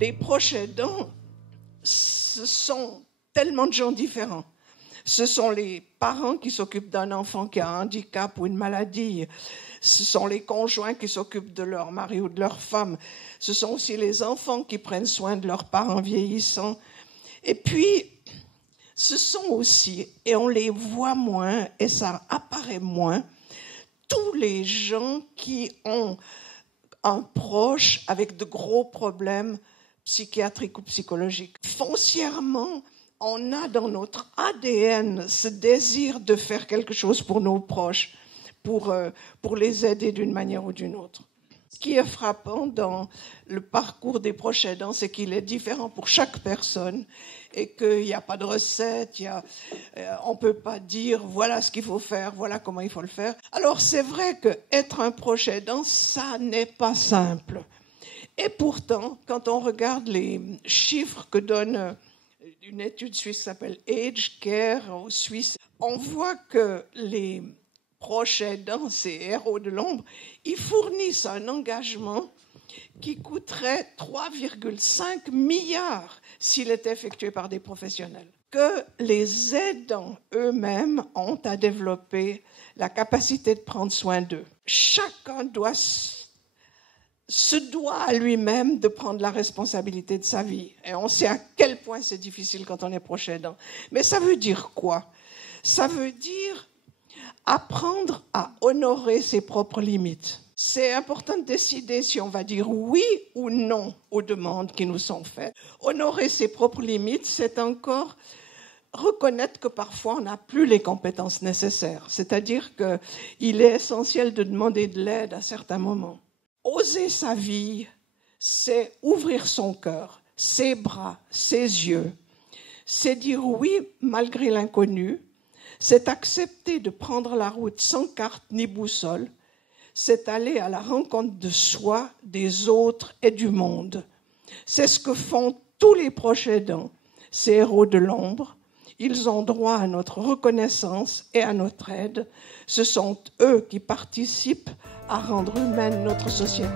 Les proches aidants, ce sont tellement de gens différents. Ce sont les parents qui s'occupent d'un enfant qui a un handicap ou une maladie. Ce sont les conjoints qui s'occupent de leur mari ou de leur femme. Ce sont aussi les enfants qui prennent soin de leurs parents vieillissants. Et puis, ce sont aussi, et on les voit moins, et ça apparaît moins, tous les gens qui ont un proche avec de gros problèmes psychiatriques ou psychologiques. Foncièrement, on a dans notre ADN ce désir de faire quelque chose pour nos proches, pour les aider d'une manière ou d'une autre. Ce qui est frappant dans le parcours des proches aidants, c'est qu'il est différent pour chaque personne et qu'il n'y a pas de recette, on ne peut pas dire voilà ce qu'il faut faire, voilà comment il faut le faire. Alors c'est vrai qu'être un proche aidant, ça n'est pas simple. Et pourtant, quand on regarde les chiffres que donne une étude suisse qui s'appelle Age Care en Suisse, on voit que les proches aidants, ces héros de l'ombre, ils fournissent un engagement qui coûterait 3,5 milliards s'il était effectué par des professionnels. Que les aidants eux-mêmes ont à développer la capacité de prendre soin d'eux. Chacun se doit à lui-même de prendre la responsabilité de sa vie. Et on sait à quel point c'est difficile quand on est proche aidant. Mais ça veut dire quoi? Ça veut dire apprendre à honorer ses propres limites. C'est important de décider si on va dire oui ou non aux demandes qui nous sont faites. Honorer ses propres limites, c'est encore reconnaître que parfois on n'a plus les compétences nécessaires. C'est-à-dire qu'il est essentiel de demander de l'aide à certains moments. Oser sa vie, c'est ouvrir son cœur, ses bras, ses yeux. C'est dire oui malgré l'inconnu. C'est accepter de prendre la route sans carte ni boussole. C'est aller à la rencontre de soi, des autres et du monde. C'est ce que font tous les proches aidants, ces héros de l'ombre. Ils ont droit à notre reconnaissance et à notre aide. Ce sont eux qui participent à rendre humaine notre société.